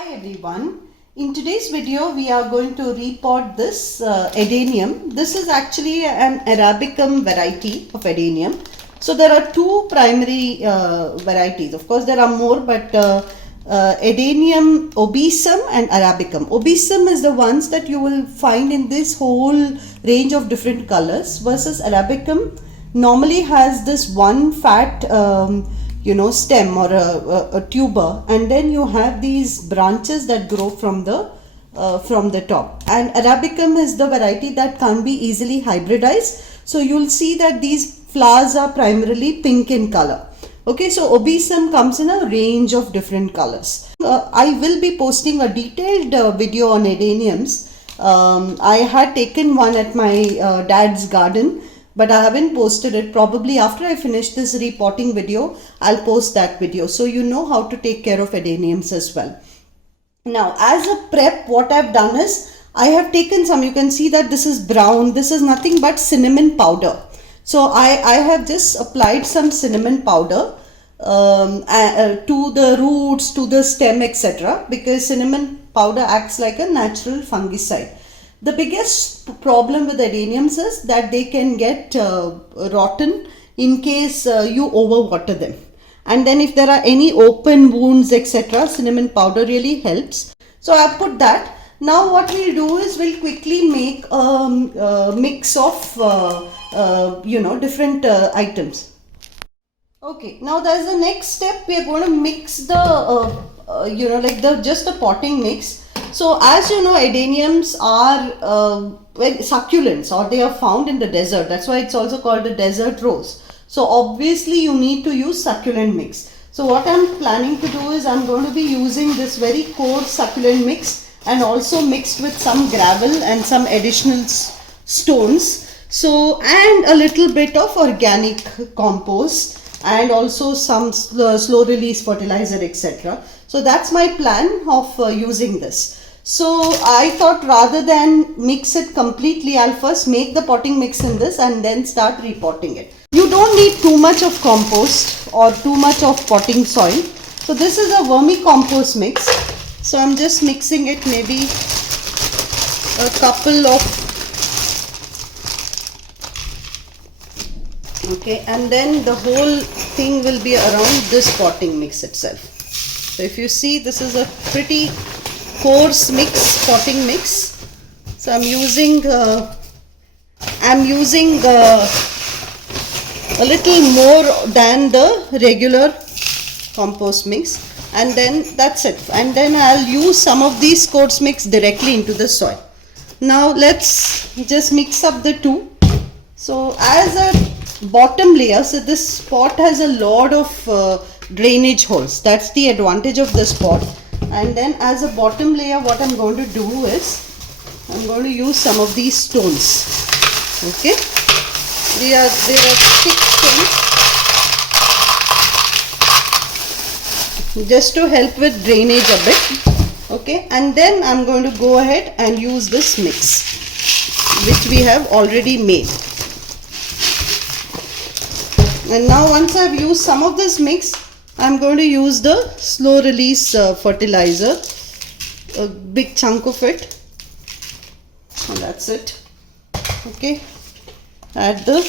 Hi everyone. In today's video we are going to repot this Adenium. This is actually an Arabicum variety of Adenium. So there are two primary varieties. Of course there are more, but Adenium obesum and Arabicum. Obesum is the ones that you will find in this whole range of different colors, versus Arabicum normally has this one fat stem or a tuber, and then you have these branches that grow from the top. And Arabicum is the variety that can't be easily hybridized, so you'll see that these flowers are primarily pink in color. Okay, so obesum comes in a range of different colors. I will be posting a detailed video on Adeniums. I had taken one at my dad's garden, but I haven't posted it. Probably after I finish this repotting video, I'll post that video, so you know how to take care of Adeniums as well. Now, as a prep, what I've done is I have taken some, you can see that this is brown. This is nothing but cinnamon powder. So I have just applied some cinnamon powder to the roots, to the stem, etc., because cinnamon powder acts like a natural fungicide. The biggest problem with Adeniums is that they can get rotten in case you overwater them. And then if there are any open wounds, etc., cinnamon powder really helps. So I put that. Now what we'll do is we'll quickly make a mix of different items. Okay, now there's the next step. We are going to mix the just the potting mix. So as you know, Adeniums are succulents, or they are found in the desert. That's why it's also called a desert rose. So obviously you need to use succulent mix. So what I'm planning to do is I'm going to be using this very coarse succulent mix, and also mixed with some gravel and some additional stones. So, and a little bit of organic compost, and also some slow release fertilizer, etc. So that's my plan of using this. So I thought rather than mix it completely, I'll first make the potting mix in this and then start repotting it. You don't need too much of compost or too much of potting soil. So this is a vermicompost mix. So I'm just mixing it, maybe a couple of, okay, and then the whole thing will be around this potting mix itself. So if you see, this is a pretty coarse mix, potting mix. So I'm using a little more than the regular compost mix, and then that's it. And then I'll use some of these coarse mix directly into the soil. Now let's just mix up the two. So as a bottom layer, so this pot has a lot of drainage holes. That's the advantage of this pot. And then as a bottom layer, what I'm going to do is I'm going to use some of these stones. Okay, they are thick stones, just to help with drainage a bit. Okay, and then I'm going to go ahead and use this mix which we have already made. And now once I've used some of this mix, I'm going to use the slow release fertilizer, a big chunk of it, and that's it. Okay, add the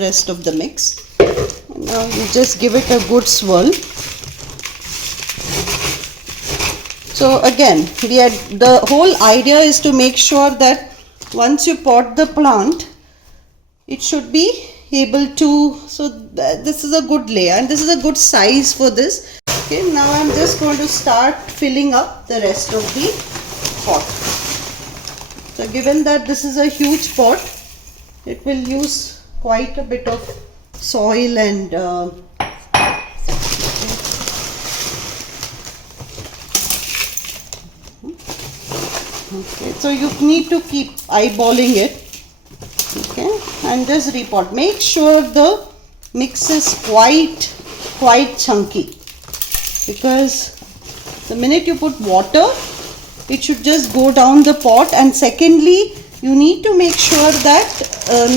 rest of the mix. And now you just give it a good swirl. So again, the whole idea is to make sure that once you pot the plant, it should be able to, so this is a good layer and this is a good size for this. Okay, now I'm just going to start filling up the rest of the pot. So given that this is a huge pot, it will use quite a bit of soil and okay, so you need to keep eyeballing it. Okay, and just repot. Make sure the mix is quite chunky, because the minute you put water, it should just go down the pot. And secondly, you need to make sure that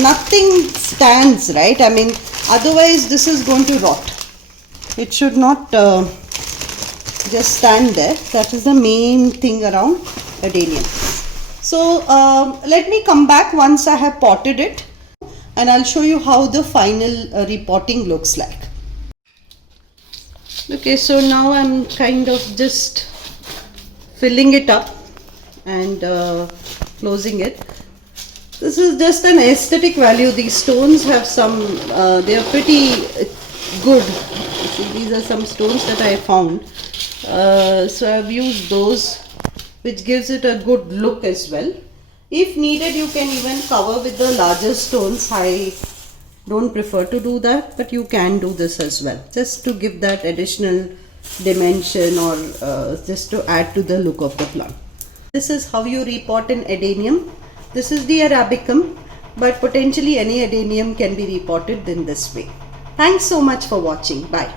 nothing stands, right? I mean, otherwise this is going to rot. It should not just stand there. That is the main thing around adenium. So let me come back once I have potted it, and I'll show you how the final repotting looks like. Okay, so now I'm kind of just filling it up and closing it. This is just an aesthetic value. These stones have some, they are pretty good. See, these are some stones that I found. So I've used those, which gives it a good look as well. If needed, you can even cover with the larger stones. I don't prefer to do that, but you can do this as well, just to give that additional dimension or just to add to the look of the plant. This is how you repot an adenium. This is the Arabicum, but potentially any adenium can be repotted in this way. Thanks so much for watching. Bye.